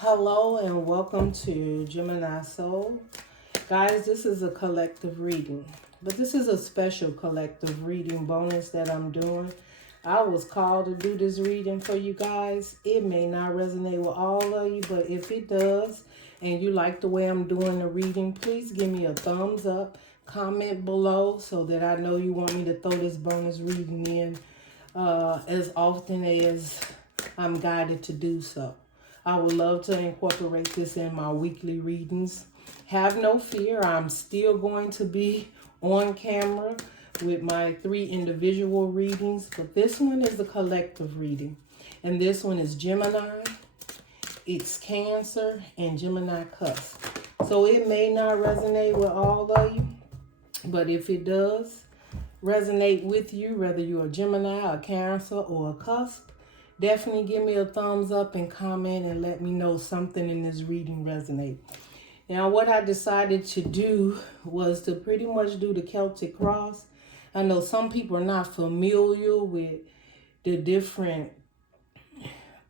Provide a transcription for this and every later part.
Hello and welcome to Gemini Soul. Guys, this is a collective reading, but this is a special collective reading bonus that I'm doing. I was called to do this reading for you guys. It may not resonate with all of you, but if it does and you like the way I'm doing the reading, please give me a thumbs up, comment below so that I know you want me to throw this bonus reading in as often as I'm guided to do so. I would love to incorporate this in my weekly readings. Have no fear, I'm still going to be on camera with my 3 individual readings, but this one is the collective reading. And this one is Gemini, it's Cancer, and Gemini CUSP. So it may not resonate with all of you, but if it does resonate with you, whether you're a Gemini, a Cancer, or a CUSP, definitely give me a thumbs up and comment and let me know something in this reading resonate. Now, what I decided to do was to pretty much do the Celtic cross. I know some people are not familiar with the different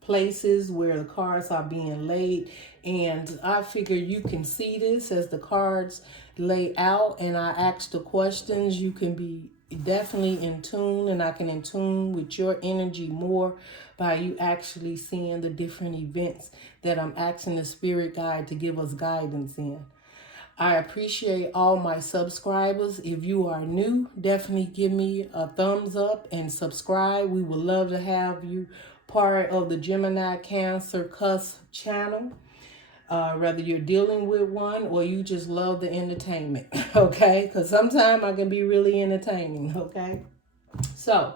places where the cards are being laid, and I figure you can see this as the cards lay out and I ask the questions. You can be definitely in tune, and I can in tune with your energy more by you actually seeing the different events that I'm asking the spirit guide to give us guidance in. I appreciate all my subscribers. If you are new, definitely give me a thumbs up and subscribe. We would love to have you part of the Gemini Cancer CUSP channel. Whether you're dealing with one or you just love the entertainment, okay? Because sometimes I can be really entertaining, okay? So,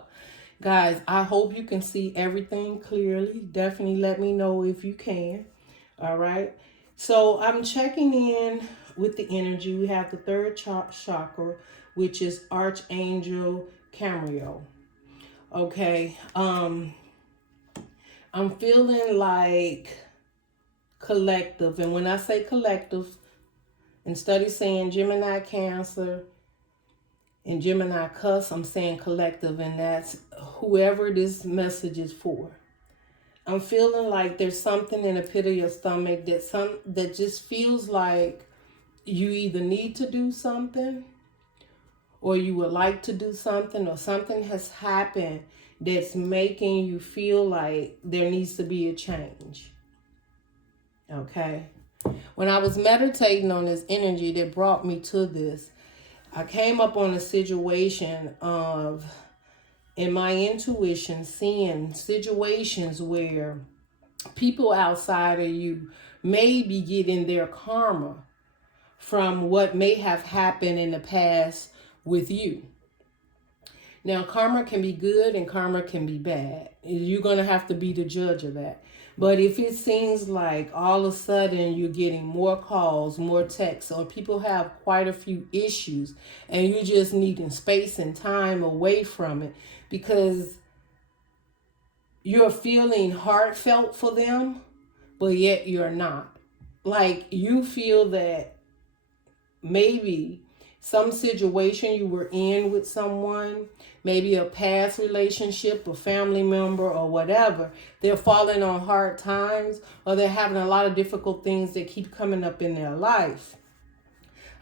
guys, I hope you can see everything clearly. Definitely let me know if you can, all right? So, I'm checking in with the energy. We have the third chakra, which is Archangel Camrio, okay? I'm feeling like collective, and when I say collective, instead of saying Gemini Cancer and Gemini CUSP, I'm saying collective, and that's whoever this message is for. I'm feeling like there's something in the pit of your stomach that just feels like you either need to do something, or you would like to do something, or something has happened that's making you feel like there needs to be a change. Okay, when I was meditating on this energy that brought me to this, I came up on a situation of, in my intuition, seeing situations where people outside of you may be getting their karma from what may have happened in the past with you. Now, karma can be good and karma can be bad. You're going to have to be the judge of that. But if it seems like all of a sudden you're getting more calls, more texts, or people have quite a few issues and you just needing space and time away from it because you're feeling heartfelt for them, but yet you're not. Like you feel that maybe some situation you were in with someone, maybe a past relationship, a family member or whatever, they're falling on hard times or they're having a lot of difficult things that keep coming up in their life.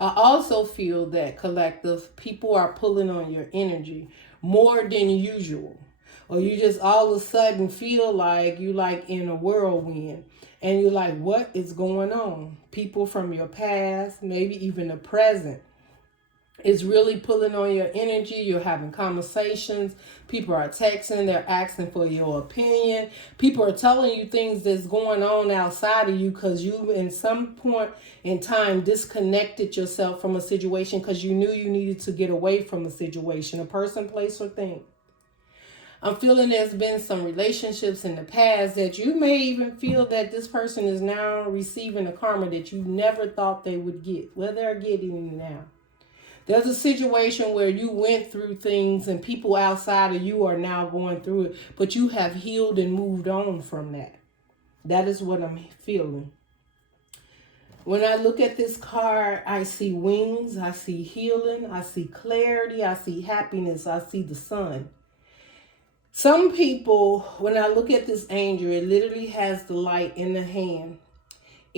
I also feel that collective, people are pulling on your energy more than usual. Or you just all of a sudden feel like you like in a whirlwind. And you're like, what is going on? People from your past, maybe even the present, is really pulling on your energy. You're having conversations. People are texting. They're asking for your opinion. People are telling you things that's going on outside of you because you, in some point in time, disconnected yourself from a situation because you knew you needed to get away from a situation, a person, place, or thing. I'm feeling there's been some relationships in the past that you may even feel that this person is now receiving a karma that you never thought they would get. Well, they're getting it now. There's a situation where you went through things and people outside of you are now going through it, but you have healed and moved on from that. That is what I'm feeling. When I look at this card, I see wings, I see healing, I see clarity, I see happiness, I see the sun. Some people, when I look at this angel, it literally has the light in the hand.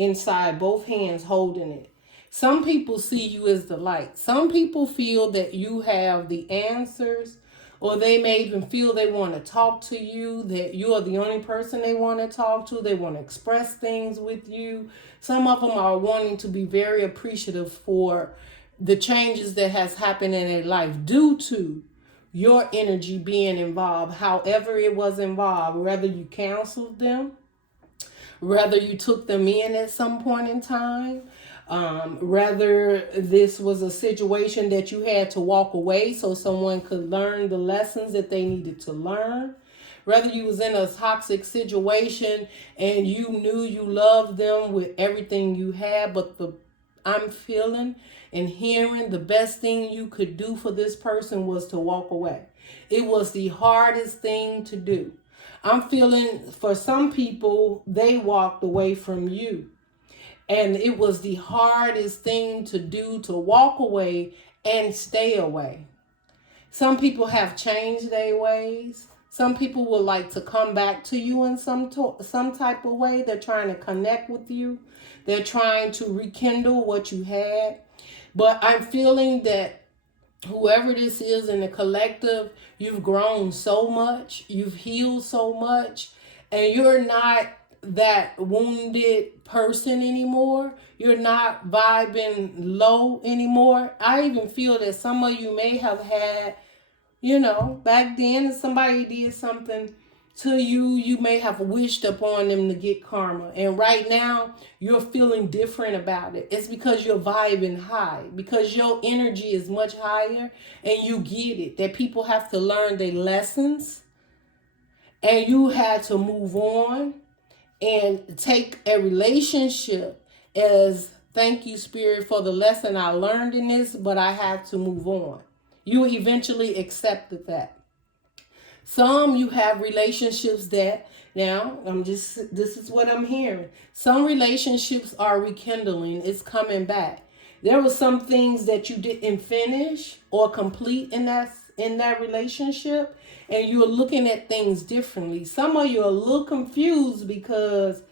inside both hands holding it. Some people see you as the light. Some people feel that you have the answers, or they may even feel they want to talk to you, that you are the only person they want to talk to. They want to express things with you. Some of them are wanting to be very appreciative for the changes that has happened in their life due to your energy being involved, however it was involved, whether you counseled them, whether you took them in at some point in time, whether this was a situation that you had to walk away so someone could learn the lessons that they needed to learn, whether you was in a toxic situation and you knew you loved them with everything you had, but I'm feeling and hearing the best thing you could do for this person was to walk away. It was the hardest thing to do. I'm feeling for some people, they walked away from you. And it was the hardest thing to do, to walk away and stay away. Some people have changed their ways. Some people would like to come back to you in some type of way. They're trying to connect with you. They're trying to rekindle what you had. But I'm feeling that whoever this is in the collective, you've grown so much, you've healed so much, and you're not that wounded person anymore. You're not vibing low anymore. I even feel that some of you may have had, back then if somebody did something to you, you may have wished upon them to get karma. And right now, you're feeling different about it. It's because you're vibing high, because your energy is much higher, and you get it, that people have to learn their lessons, and you had to move on and take a relationship as, thank you, Spirit, for the lesson I learned in this, but I have to move on. You eventually accepted that. Some you have relationships that, now, this is what I'm hearing. Some relationships are rekindling. It's coming back. There were some things that you didn't finish or complete in that relationship, and you're looking at things differently. Some of you are a little confused because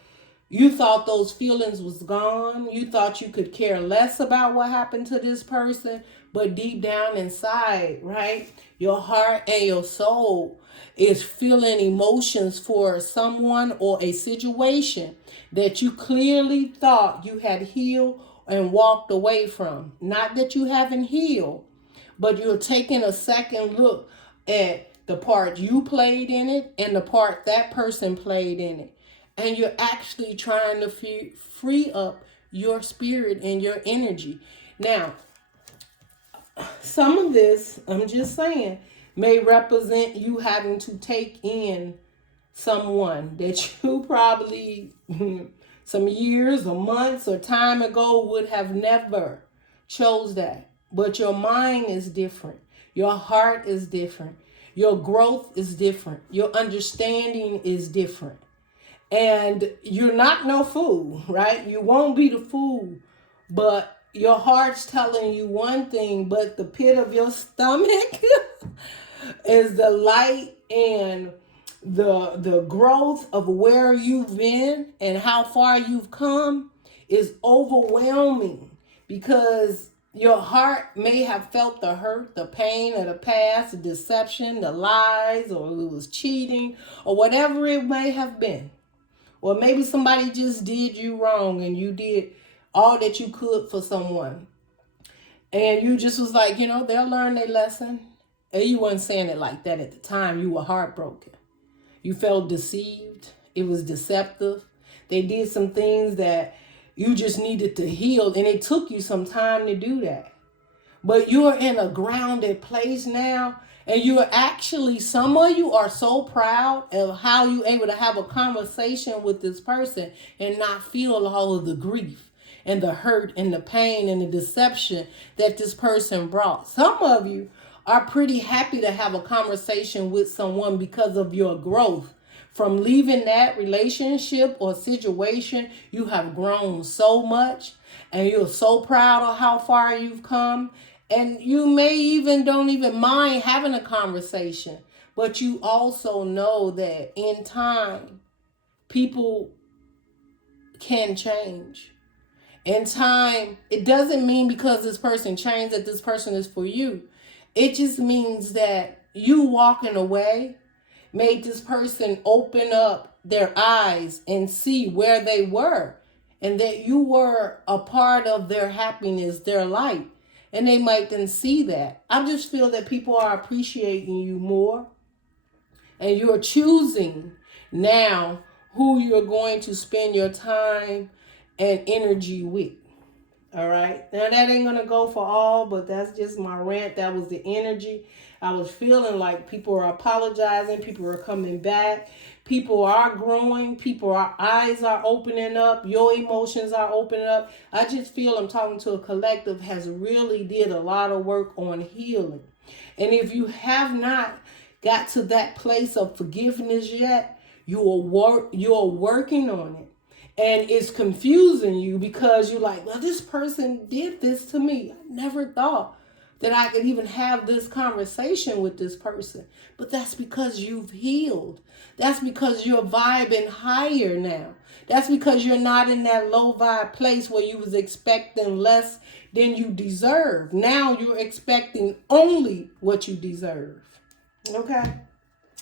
you thought those feelings was gone. You thought you could care less about what happened to this person, but deep down inside, right, your heart and your soul is feeling emotions for someone or a situation that you clearly thought you had healed and walked away from. Not that you haven't healed, but you're taking a second look at the part you played in it and the part that person played in it. And you're actually trying to free up your spirit and your energy. Now, some of this, I'm just saying, may represent you having to take in someone that you probably some years or months or time ago would have never chose that. But your mind is different. Your heart is different. Your growth is different. Your understanding is different. And you're not no fool, right? You won't be the fool, but your heart's telling you one thing, but the pit of your stomach is the light and the growth of where you've been and how far you've come is overwhelming, because your heart may have felt the hurt, the pain of the past, the deception, the lies, or it was cheating, or whatever it may have been. Or maybe somebody just did you wrong and you did all that you could for someone. And you just was like, they'll learn their lesson. And you weren't saying it like that at the time. You were heartbroken. You felt deceived. It was deceptive. They did some things that you just needed to heal. And it took you some time to do that. But you're in a grounded place now. And you're actually, some of you are so proud of how you're able to have a conversation with this person and not feel all of the grief and the hurt and the pain and the deception that this person brought. Some of you are pretty happy to have a conversation with someone because of your growth. From leaving that relationship or situation, you have grown so much and you're so proud of how far you've come. And you may even don't even mind having a conversation, but you also know that in time, people can change. In time, it doesn't mean because this person changed that this person is for you. It just means that you walking away made this person open up their eyes and see where they were, and that you were a part of their happiness, their light. And they might then see that. I just feel that people are appreciating you more, and you're choosing now who you're going to spend your time and energy with. All right. Now that ain't going to go for all, but that's just my rant. That was the energy. I was feeling like people are apologizing. People are coming back. People are growing. Our eyes are opening up. Your emotions are opening up. I just feel I'm talking to a collective has really did a lot of work on healing. And if you have not got to that place of forgiveness yet, you're working on it. And it's confusing you because you're like, well, this person did this to me. I never thought that I could even have this conversation with this person. But that's because you've healed. That's because you're vibing higher now. That's because you're not in that low vibe place where you was expecting less than you deserve. Now you're expecting only what you deserve. Okay?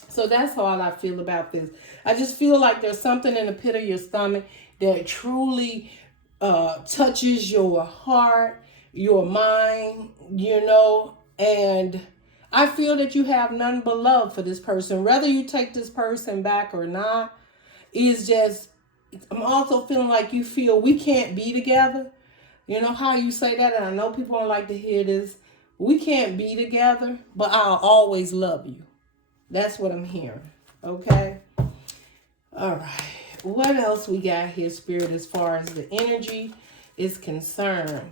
So that's all I feel about this. I just feel like there's something in the pit of your stomach that truly touches your heart, your mind, and I feel that you have none but love for this person. Whether you take this person back or not, is just, I'm also feeling like you feel we can't be together. You know how you say that, and I know people don't like to hear this. We can't be together, but I'll always love you. That's what I'm hearing. Okay? All right. What else we got here, Spirit, as far as the energy is concerned?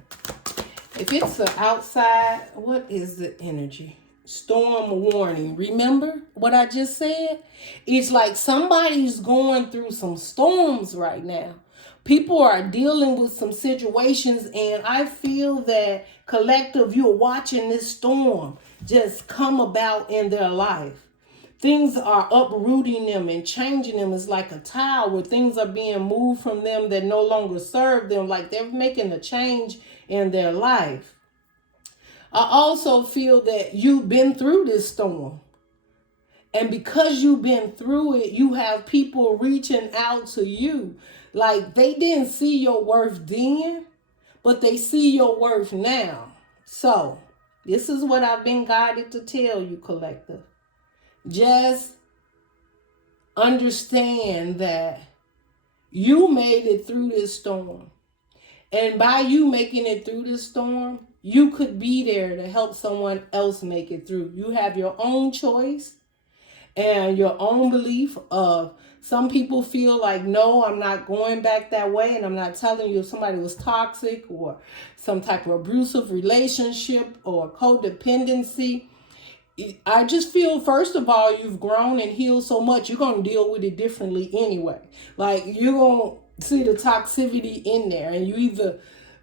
If it's the outside, what is the energy? Storm warning. Remember what I just said? It's like somebody's going through some storms right now. People are dealing with some situations, and I feel that collective, you're watching this storm just come about in their life. Things are uprooting them and changing them. It's like a tile where things are being moved from them that no longer serve them, like they're making a change in their life. I also feel that you've been through this storm. And because you've been through it, you have people reaching out to you. Like they didn't see your worth then, but they see your worth now. So this is what I've been guided to tell you, collective. Just understand that you made it through this storm. And by you making it through this storm, you could be there to help someone else make it through. You have your own choice and your own belief of, some people feel like, no, I'm not going back that way. And I'm not telling you if somebody was toxic or some type of abusive relationship or codependency. I just feel, first of all, you've grown and healed so much, you're going to deal with it differently anyway. Like, you're going to see the toxicity in there, and you either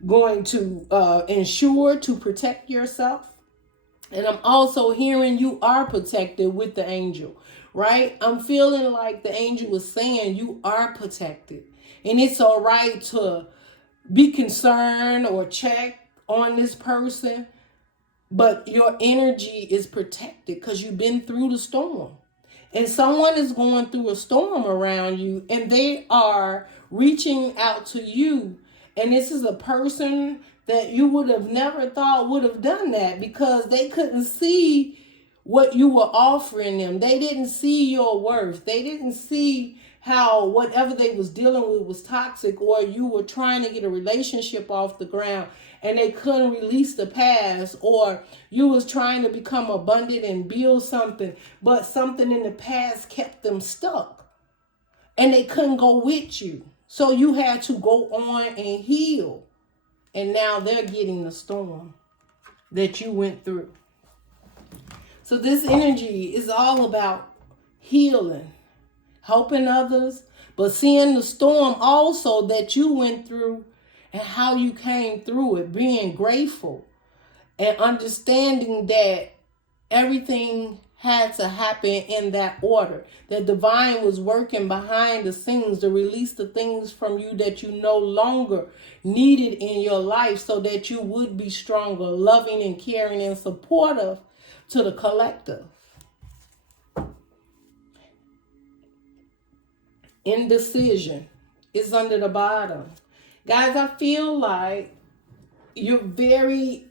going to ensure to protect yourself. And I'm also hearing you are protected with the angel, right? I'm feeling like the angel was saying you are protected. And it's all right to be concerned or check on this person. But your energy is protected because you've been through the storm. And someone is going through a storm around you, and they are reaching out to you. And this is a person that you would have never thought would have done that, because they couldn't see what you were offering them. They didn't see your worth. They didn't see how whatever they was dealing with was toxic, or you were trying to get a relationship off the ground and they couldn't release the past, or you was trying to become abundant and build something, but something in the past kept them stuck and they couldn't go with you. So you had to go on and heal. And now they're getting the storm that you went through. So this energy is all about healing, helping others, but seeing the storm also that you went through and how you came through it, being grateful and understanding that everything had to happen in that order. That divine was working behind the scenes to release the things from you that you no longer needed in your life so that you would be stronger, loving and caring and supportive to the collective. Indecision is under the bottom. Guys, I feel like you're very,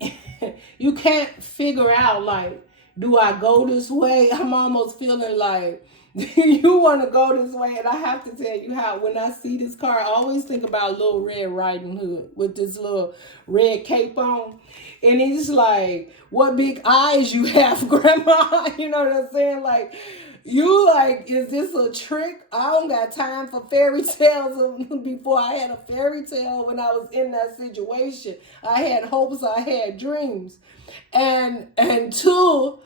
you can't figure out, like, do I go this way? I'm almost feeling like you want to go this way. And I have to tell you how, when I see this card, I always think about Little Red Riding Hood with this little red cape on. And it's like, what big eyes you have, Grandma. You know what I'm saying? Like, you like, is this a trick? I don't got time for fairy tales. Before I had a fairy tale when I was in that situation. I had hopes, I had dreams. And two,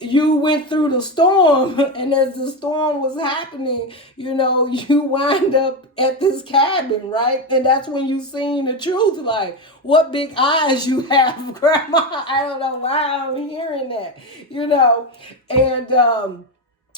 you went through the storm, and as the storm was happening, you know, you wind up at this cabin, right? And that's when you seen the truth, like, what big eyes you have, Grandma. I don't know why I'm hearing that, you know, and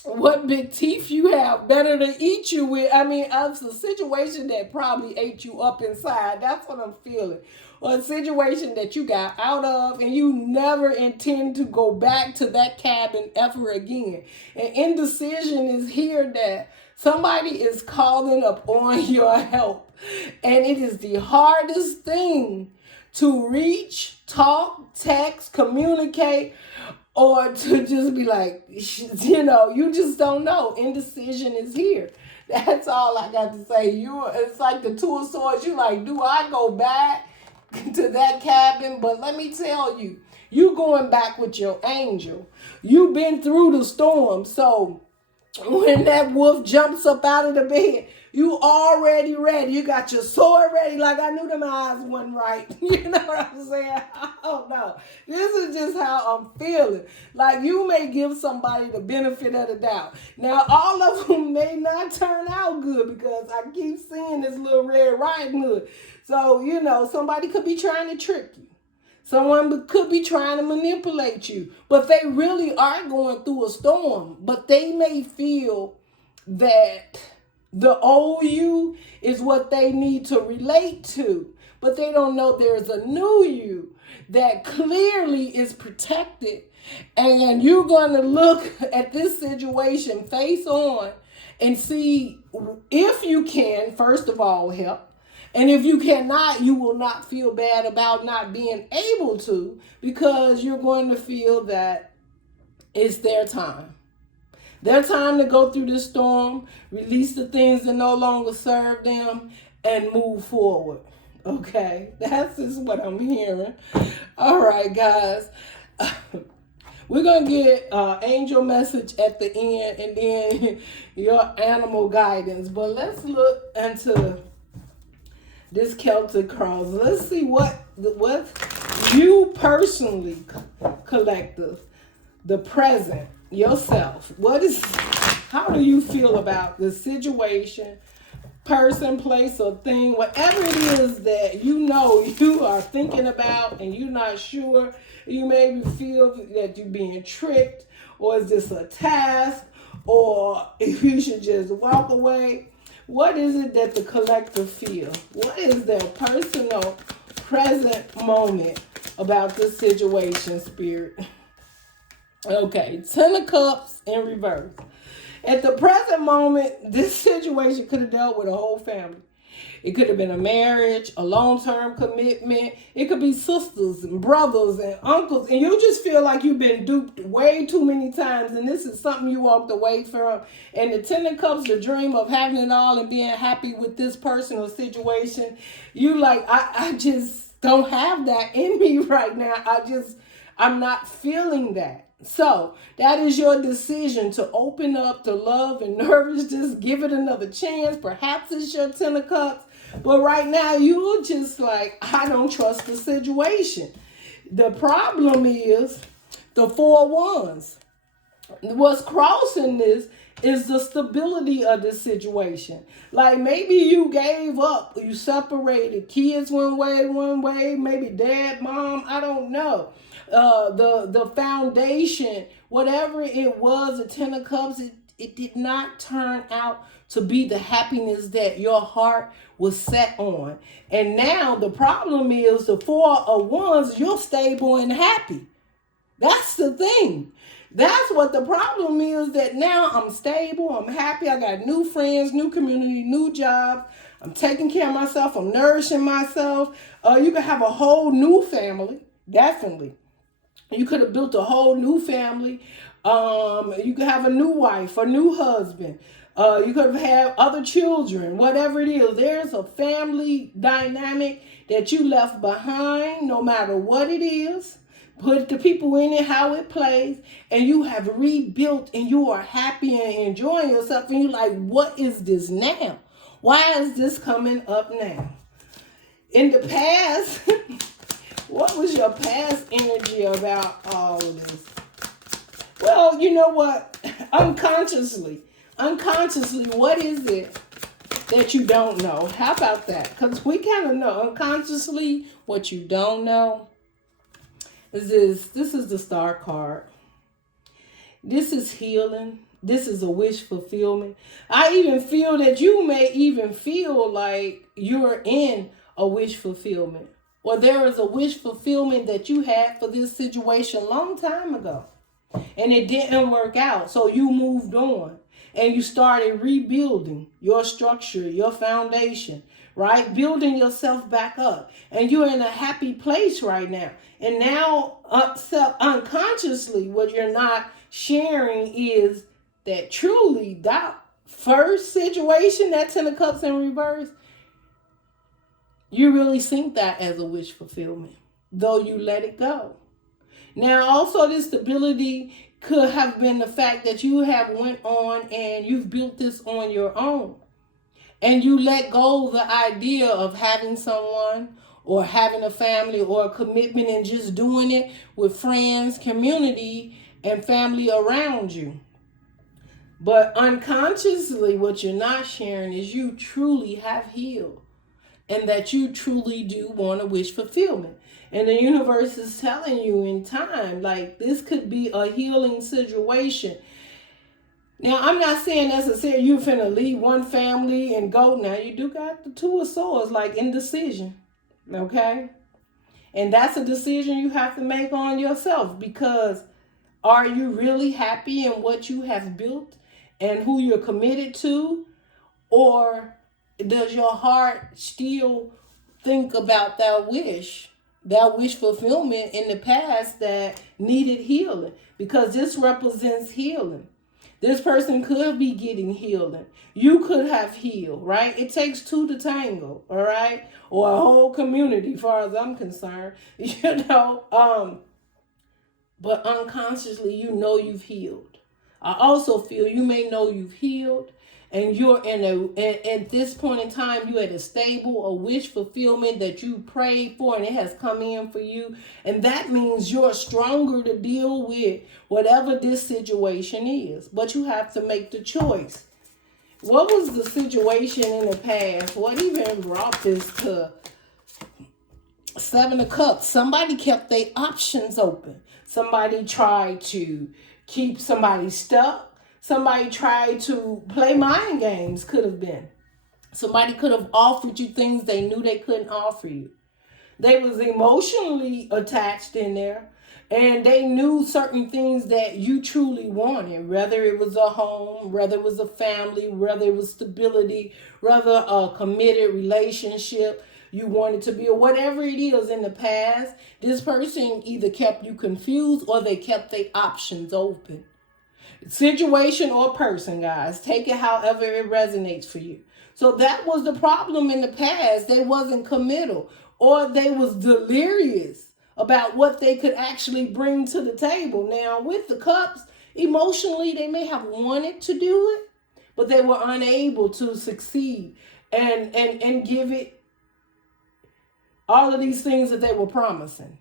what big teeth you have, better to eat you with. I mean, it's a situation that probably ate you up inside. That's what I'm feeling. Or a situation that you got out of and you never intend to go back to that cabin ever again. And indecision is here, that somebody is calling upon your help. And it is the hardest thing to reach, talk, text, communicate, or to just be like, you know, you just don't know. Indecision is here. That's all I got to say. It's like the Two of Swords. You like, do I go back to that cabin? But let me tell you, you going back with your angel. You've been through the storm. So when that wolf jumps up out of the bed, you already ready. You got your sword ready. Like, I knew them eyes wasn't right. You know what I'm saying? I don't know. This is just how I'm feeling. Like, you may give somebody the benefit of the doubt. Now, all of them may not turn out good, because I keep seeing this Little Red Riding Hood. So, you know, somebody could be trying to trick you. Someone could be trying to manipulate you. But they really are going through a storm. But they may feel that the old you is what they need to relate to. But they don't know there's a new you that clearly is protected. And you're going to look at this situation face on and see if you can, first of all, help. And if you cannot, you will not feel bad about not being able to, because you're going to feel that it's their time. Their time to go through this storm, release the things that no longer serve them, and move forward. Okay, that's just what I'm hearing. All right, guys. We're going to get angel message at the end, and then your animal guidance. But let's look into this Celtic cross. Let's see what you personally, collective, the present, yourself. How do you feel about the situation, person, place, or thing, whatever it is that you know you are thinking about and you're not sure. You maybe feel that you're being tricked, or is this a task, or if you should just walk away. What is it that the collective feel? What is their personal present moment about this situation, Spirit? Okay, 10 of Cups in reverse. At the present moment, this situation could have dealt with a whole family. It could have been a marriage, a long-term commitment. It could be sisters and brothers and uncles. And you just feel like you've been duped way too many times. And this is something you walked away from. And the 10 of Cups, the dream of having it all and being happy with this person or situation. You like, I just don't have that in me right now. I'm not feeling that. So that is your decision to open up to love and nourish. Just give it another chance. Perhaps it's your 10 of Cups. But right now, you're just like, I don't trust the situation. The problem is the 4 of Wands. What's crossing this is the stability of the situation. Like maybe you gave up, you separated, kids one way, maybe dad, mom, I don't know. The foundation, whatever it was, the Ten of Cups, it did not turn out to be the happiness that your heart was set on. And now the problem is the Four of Wands, you're stable and happy. That's the thing. That's what the problem is, that now I'm stable, I'm happy, I got new friends, new community, new jobs, I'm taking care of myself, I'm nourishing myself. You can have a whole new family, definitely. You could have built a whole new family. You could have a new wife, a new husband. You could have had other children, whatever it is. There's a family dynamic that you left behind, no matter what it is. Put the people in it, how it plays, and you have rebuilt and you are happy and enjoying yourself. And you're like, what is this now? Why is this coming up now? In the past, what was your past energy about all of this? Well, you know what? Unconsciously, what is it that you don't know? How about that? Because we kind of know unconsciously what you don't know. This is the Star card. This is healing. This is a wish fulfillment. I even feel that you may even feel like you're in a wish fulfillment. Or there is a wish fulfillment that you had for this situation a long time ago. And it didn't work out. So you moved on. And you started rebuilding your structure, your foundation, right? Building yourself back up. And you're in a happy place right now. And now, unconsciously, what you're not sharing is that truly that first situation, that Ten of Cups in reverse, you really think that as a wish fulfillment, though you let it go. Now, also this stability could have been the fact that you have went on and you've built this on your own. And you let go of the idea of having someone or having a family or a commitment and just doing it with friends, community, and family around you. But unconsciously, what you're not sharing is you truly have healed and that you truly do want a wish fulfillment. And the universe is telling you in time, like this could be a healing situation. Now, I'm not saying necessarily you're finna leave one family and go. Now, you do got the Two of Swords, like indecision, okay? And that's a decision you have to make on yourself, because are you really happy in what you have built and who you're committed to? Or does your heart still think about that wish fulfillment in the past that needed healing? Because this represents healing. This person could be getting healing. You could have healed, right? It takes two to tango, all right? Or a whole community, as far as I'm concerned, but unconsciously, you know you've healed. I also feel you may know you've healed, and you're at this point in time, you had a stable, a wish fulfillment that you prayed for, and it has come in for you. And that means you're stronger to deal with whatever this situation is. But you have to make the choice. What was the situation in the past? What even brought this to Seven of Cups? Somebody kept their options open. Somebody tried to keep somebody stuck. Somebody tried to play mind games, could have been. Somebody could have offered you things they knew they couldn't offer you. They was emotionally attached in there, and they knew certain things that you truly wanted, whether it was a home, whether it was a family, whether it was stability, whether a committed relationship you wanted to be, or whatever it is in the past. This person either kept you confused or they kept their options open. Situation or person, guys. Take it however it resonates for you. So that was the problem in the past. They wasn't committal, or they was delirious about what they could actually bring to the table. Now, with the cups, emotionally, they may have wanted to do it, but they were unable to succeed and give it all of these things that they were promising.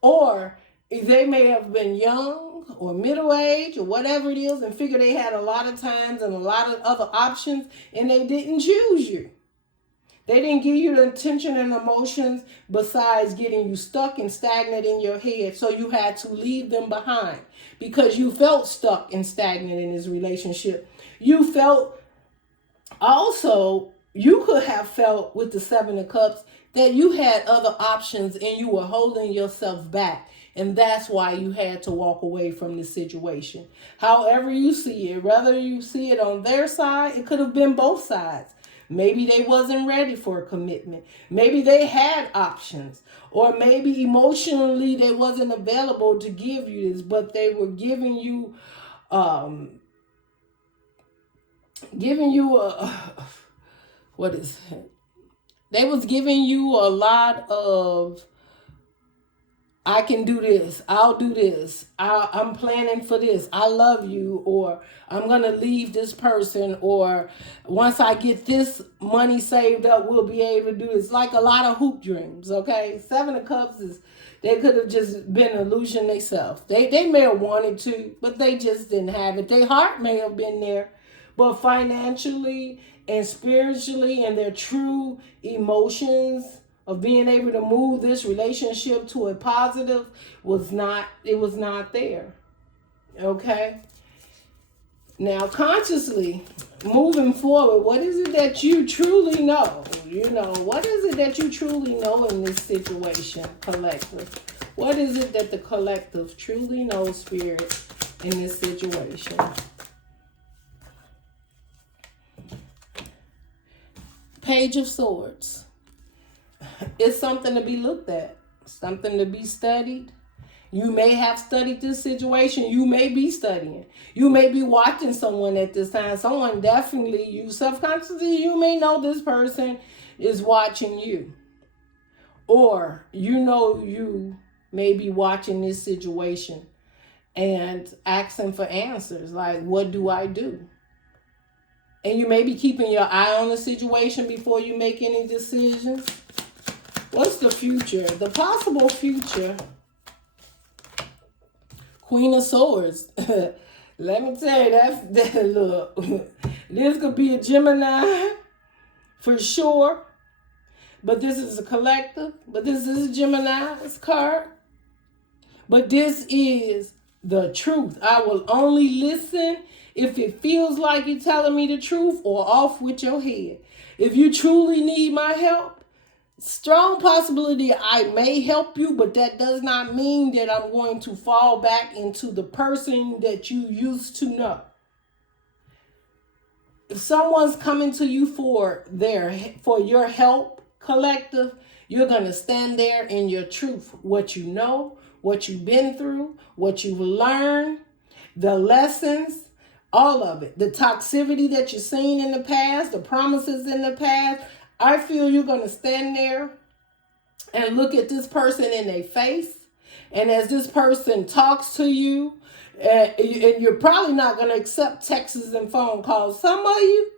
Or They may have been young or middle-aged or whatever it is and figure they had a lot of times and a lot of other options and they didn't choose you. They didn't give you the attention and emotions besides getting you stuck and stagnant in your head. So you had to leave them behind because you felt stuck and stagnant in this relationship. You felt also, you could have felt with the Seven of Cups that you had other options and you were holding yourself back. And that's why you had to walk away from this situation. However you see it, whether you see it on their side, it could have been both sides. Maybe they wasn't ready for a commitment. Maybe they had options. Or maybe emotionally they wasn't available to give you this, but they were giving you what is it? They was giving you a lot of, I can do this, I'll do this, I'm planning for this, I love you, or I'm going to leave this person, or once I get this money saved up, we'll be able to do this. Like a lot of hoop dreams, okay? Seven of Cups is, they could have just been an illusion themselves. They may have wanted to, but they just didn't have it. Their heart may have been there, but financially and spiritually and their true emotions of being able to move this relationship to a positive was not there. Okay? Now, consciously moving forward, what is it that you truly know? You know, what is it that you truly know in this situation, collective? What is it that the collective truly knows, Spirit, in this situation? Page of Swords. It's something to be looked at, something to be studied. You may have studied this situation. You may be studying. You may be watching someone at this time. Someone definitely, you subconsciously, you may know this person is watching you. Or you know you may be watching this situation and asking for answers like, what do I do? And you may be keeping your eye on the situation before you make any decisions. What's the future? The possible future. Queen of Swords. Let me tell you, that look, this could be a Gemini for sure. But this is a collective. But this is a Gemini's card. But this is the truth. I will only listen if it feels like you're telling me the truth, or off with your head. If you truly need my help, strong possibility I may help you, but that does not mean that I'm going to fall back into the person that you used to know. If someone's coming to you for your help, collective, you're going to stand there in your truth. What you know, what you've been through, what you've learned, the lessons, all of it. The toxicity that you've seen in the past, the promises in the past. I feel you're going to stand there and look at this person in their face. And as this person talks to you, and you're probably not going to accept texts and phone calls. Some of you,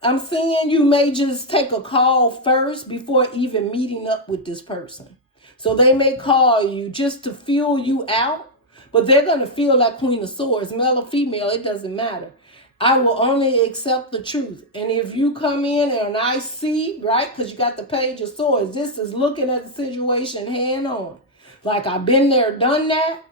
I'm seeing you may just take a call first before even meeting up with this person. So they may call you just to feel you out, but they're going to feel like Queen of Swords, male or female, it doesn't matter. I will only accept the truth. And if you come in and I see, right, because you got the Page of Swords, this is looking at the situation hand on. Like I've been there, done that.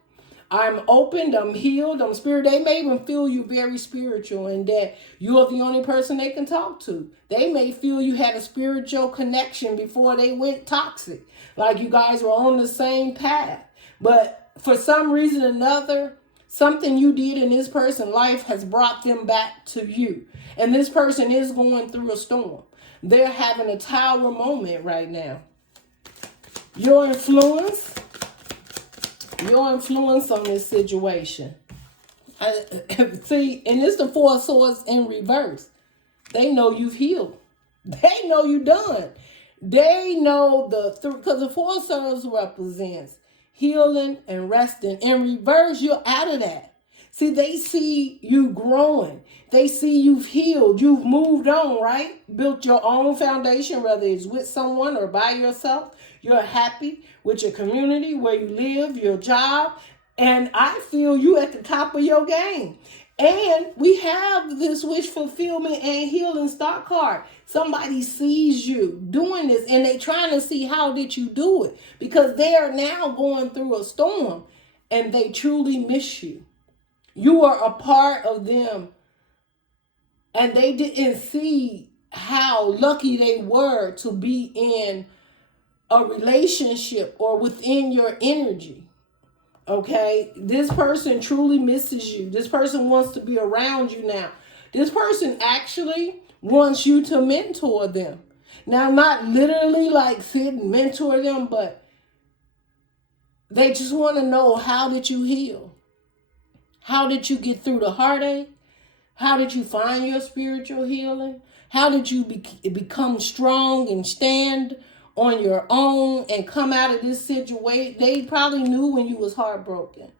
I'm opened, I'm healed, I'm spirit. They may even feel you very spiritual and that you're the only person they can talk to. They may feel you had a spiritual connection before they went toxic. Like you guys were on the same path. But for some reason or another, something you did in this person's life has brought them back to you. And this person is going through a storm. They're having a tower moment right now. Your influence on this situation. See, and it's the Four of Swords in reverse. They know you've healed. They know you done. They know because the Four of Swords represents healing and resting. In reverse, you're out of that. See, they see you growing. They see you've healed. You've moved on, right? Built your own foundation, whether it's with someone or by yourself. You're happy with your community, where you live, your job. And I feel you at the top of your game. And we have this wish fulfillment and healing star card. Somebody sees you doing this and they trying to see how did you do it, because they are now going through a storm and they truly miss you. You are a part of them and they didn't see how lucky they were to be in a relationship or within your energy. Okay, this person truly misses you. This person wants to be around you now. This person actually wants you to mentor them. Now, not literally like sit and mentor them, but they just want to know, how did you heal? How did you get through the heartache? How did you find your spiritual healing? How did you become strong and stand on your own and come out of this situation? They probably knew when you was heartbroken.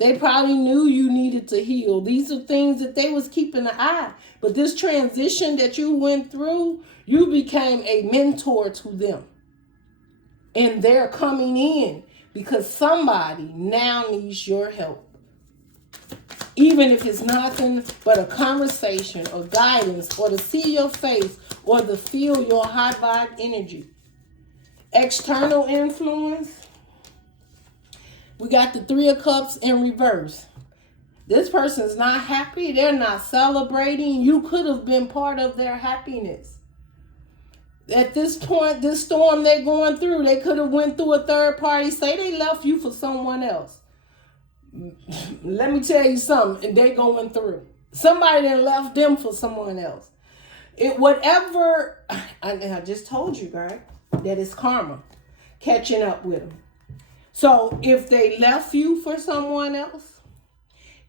They probably knew you needed to heal. These are things that they was keeping an eye. But this transition that you went through, you became a mentor to them. And they're coming in because somebody now needs your help. Even if it's nothing but a conversation or guidance or to see your face or to feel your high vibe energy. External influence. We got the 3 of Cups in reverse. This person's not happy. They're not celebrating. You could have been part of their happiness. At this point, this storm they're going through, they could have went through a third party. Say they left you for someone else. Let me tell you something. They going through. Somebody that left them for someone else. I just told you, right? That is karma catching up with them. So if they left you for someone else,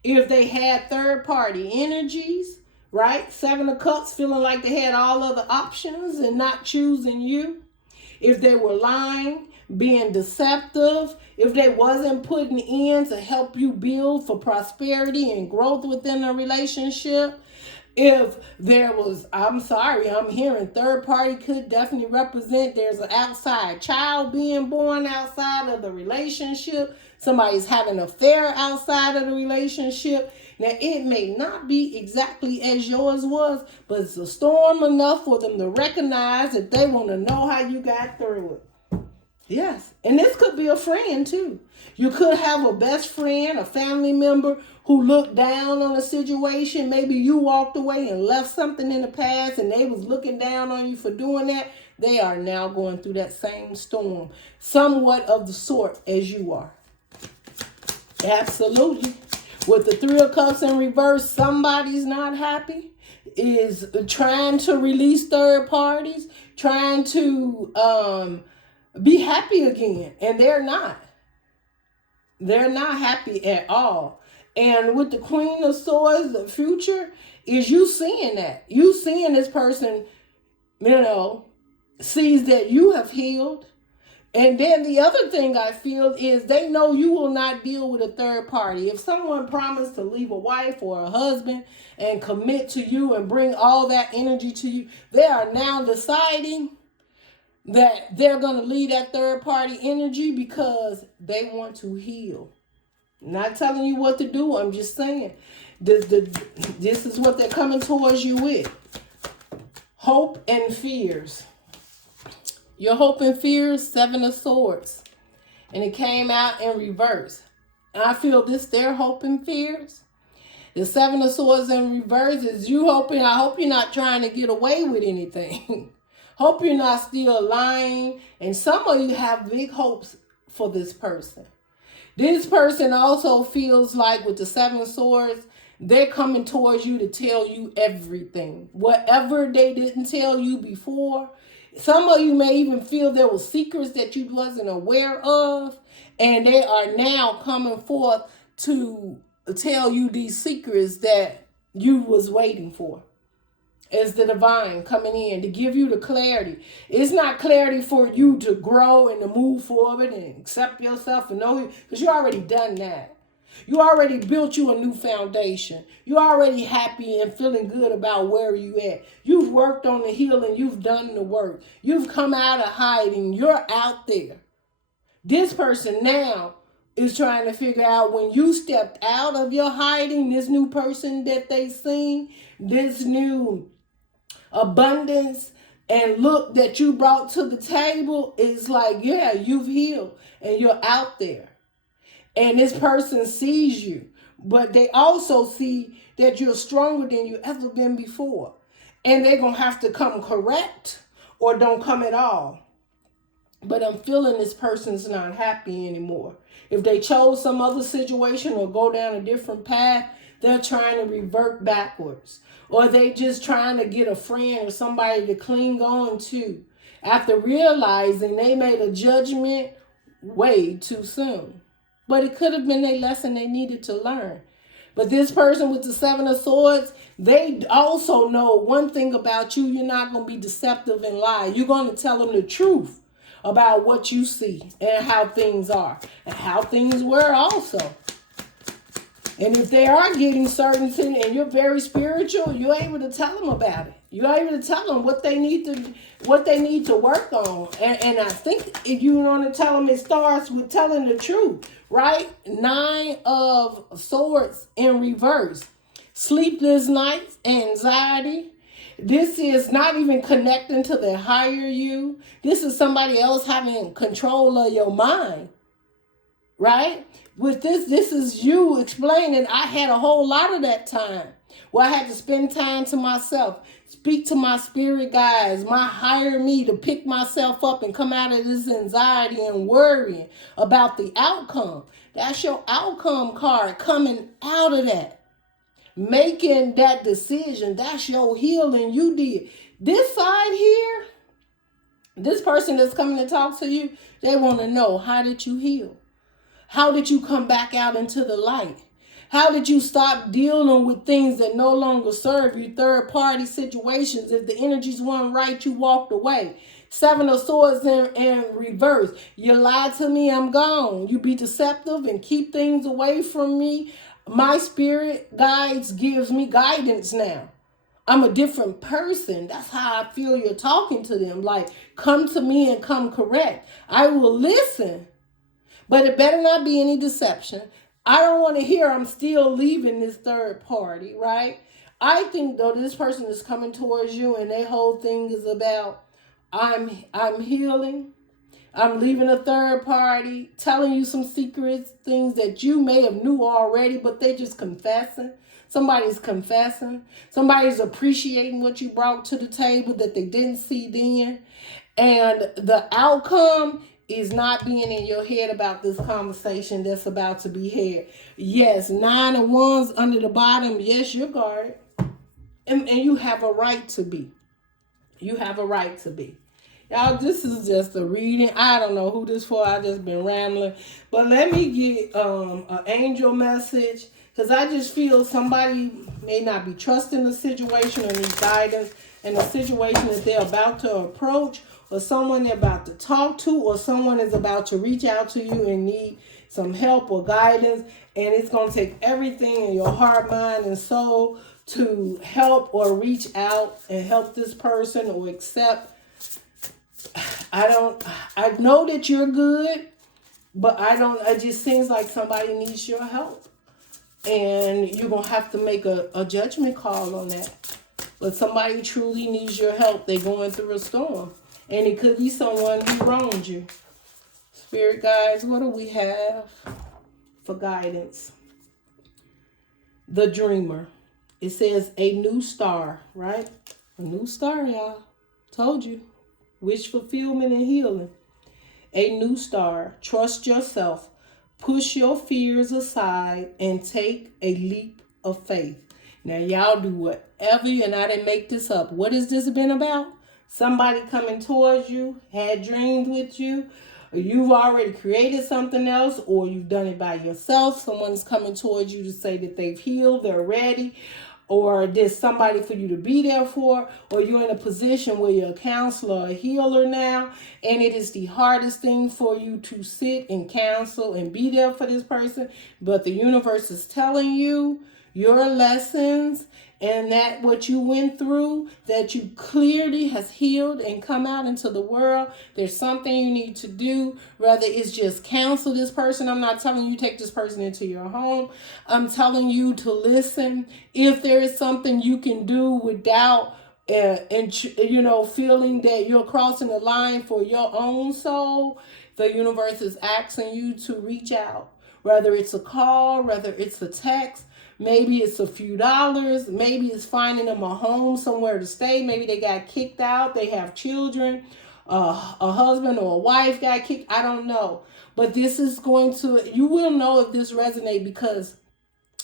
if they had third party energies, right? 7 of Cups, feeling like they had all other options and not choosing you. If they were lying, being deceptive, if they wasn't putting in to help you build for prosperity and growth within a relationship. If there was, I'm hearing third party could definitely represent there's an outside child being born outside of the relationship. Somebody's having an affair outside of the relationship. Now, it may not be exactly as yours was, but it's a storm enough for them to recognize that they want to know how you got through it. Yes. And this could be a friend too. You could have a best friend, a family member who looked down on a situation. Maybe you walked away and left something in the past and they was looking down on you for doing that. They are now going through that same storm, somewhat of the sort as you are. Absolutely. With the 3 of Cups in reverse, somebody's not happy, is trying to release third parties, trying to be happy again, and they're not. They're not happy at all. And with the Queen of Swords, the future is you seeing that. You seeing this person, sees that you have healed. And then the other thing I feel is they know you will not deal with a third party. If someone promised to leave a wife or a husband and commit to you and bring all that energy to you, they are now deciding that they're going to leave that third party energy because they want to heal. Not telling you what to do. I'm just saying this is what they're coming towards you with. Hope and fears. Your hope and fears, 7 of Swords. And it came out in reverse. And I feel their hope and fears. The 7 of Swords in reverse is you hoping, I hope you're not trying to get away with anything. Hope you're not still lying. And some of you have big hopes for this person. This person also feels like with the 7 of Swords, they're coming towards you to tell you everything. Whatever they didn't tell you before. Some of you may even feel there were secrets that you wasn't aware of. And they are now coming forth to tell you these secrets that you was waiting for. It's the divine coming in to give you the clarity. It's not clarity for you to grow and to move forward and accept yourself and know you, because you already done that. You already built you a new foundation. You're already happy and feeling good about where you at. You've worked on the healing. You've done the work. You've come out of hiding. You're out there. This person now is trying to figure out, when you stepped out of your hiding, this new person that they seen, this new abundance and look that you brought to the table is like, yeah, you've healed and you're out there. And this person sees you, but they also see that you're stronger than you ever been before. And they're going to have to come correct or don't come at all. But I'm feeling this person's not happy anymore. If they chose some other situation or go down a different path, they're trying to revert backwards. Or they just trying to get a friend or somebody to cling on to after realizing they made a judgment way too soon. But it could have been a lesson they needed to learn. But this person with the Seven of Swords, they also know one thing about you. You're not going to be deceptive and lie. You're going to tell them the truth about what you see and how things are and how things were also. And if they are getting certain things and you're very spiritual, you're able to tell them about it. You're able to tell them what they need to work on. And I think if you want to tell them, it starts with telling the truth, right? 9 of Swords in reverse. Sleepless nights, anxiety. This is not even connecting to the higher you. This is somebody else having control of your mind, right? With this is you explaining, I had a whole lot of that time where I had to spend time to myself, speak to my spirit guides, my higher me, to pick myself up and come out of this anxiety and worrying about the outcome. That's your outcome card, coming out of that. Making that decision, that's your healing you did. This side here, this person that's coming to talk to you, they want to know, how did you heal? How did you come back out into the light? How did you stop dealing with things that no longer serve you, third-party situations? If the energies weren't right, you walked away. 7 of Swords in reverse. You lied to me, I'm gone. You be deceptive and keep things away from me. My spirit guides gives me guidance now. I'm a different person. That's how I feel you're talking to them. Like, come to me and come correct. I will listen. But it better not be any deception. I don't want to hear I'm still leaving this third party, right? I think, though, this person is coming towards you and their whole thing is about, I'm healing. I'm leaving a third party, telling you some secrets, things that you may have knew already, but they just confessing. Somebody's confessing. Somebody's appreciating what you brought to the table that they didn't see then. And the outcome is not being in your head about this conversation that's about to be had. Yes, 9 of Wands under the bottom. Yes, you're guarded. And you have a right to be. You have a right to be. Y'all, this is just a reading. I don't know who this for. I just been rambling. But let me get an angel message. Because I just feel somebody may not be trusting the situation or need guidance in a situation that they're about to approach, or someone they're about to talk to, or someone is about to reach out to you and need some help or guidance. And it's going to take everything in your heart, mind, and soul to help or reach out and help this person or accept. I know that you're good, but it just seems like somebody needs your help. And you're going to have to make a judgment call on that. But somebody truly needs your help. They're going through a storm. And it could be someone who wronged you. Spirit guides, what do we have for guidance? The Dreamer. It says a new star, right? A new star, y'all. Told you. Wish fulfillment and healing. A new star. Trust yourself. Push your fears aside and take a leap of faith. Now, y'all do whatever, and I didn't make this up. What has this been about? Somebody coming towards you, had dreams with you, or you've already created something else, or you've done it by yourself. Someone's coming towards you to say that they've healed, they're ready, or there's somebody for you to be there for, or you're in a position where you're a counselor or a healer now, and it is the hardest thing for you to sit and counsel and be there for this person, but the universe is telling you your lessons and that what you went through, that you clearly has healed and come out into the world. There's something you need to do, whether it's just counsel this person. I'm not telling you take this person into your home. I'm telling you to listen. If there is something you can do without feeling that you're crossing the line for your own soul, the universe is asking you to reach out. Whether it's a call, whether it's a text, maybe it's a few dollars, maybe it's finding them a home somewhere to stay. Maybe they got kicked out, they have children, a husband or a wife got kicked. I don't know. But this is you will know if this resonates, because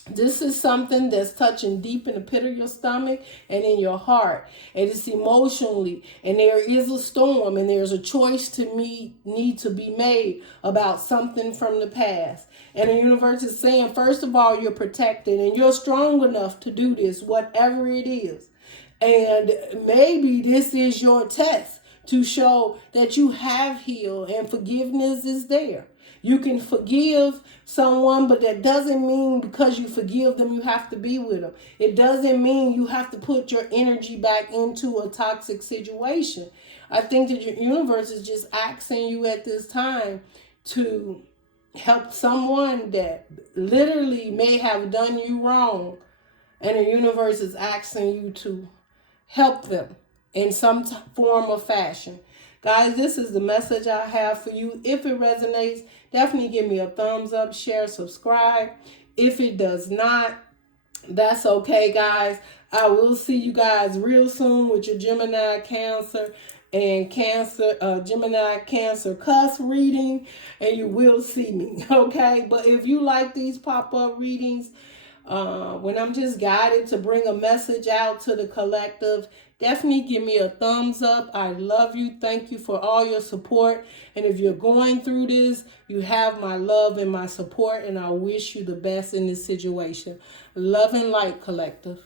this is something that's touching deep in the pit of your stomach and in your heart. And it's emotionally. And there is a storm, and there's a choice need to be made about something from the past. And the universe is saying, first of all, you're protected and you're strong enough to do this, whatever it is. And maybe this is your test to show that you have healed and forgiveness is there. You can forgive someone, but that doesn't mean because you forgive them, you have to be with them. It doesn't mean you have to put your energy back into a toxic situation. I think that your universe is just asking you at this time to help someone that literally may have done you wrong. And the universe is asking you to help them in some form or fashion. Guys, this is the message I have for you. If it resonates, definitely give me a thumbs up, share, subscribe. If it does not, that's okay, guys. I will see you guys real soon with your Gemini, Cancer, and Gemini, Cancer CUSP reading, and you will see me, okay? But if you like these pop-up readings, when I'm just guided to bring a message out to the collective, definitely give me a thumbs up. I love you. Thank you for all your support. And if you're going through this, you have my love and my support, and I wish you the best in this situation. Love and light, collective.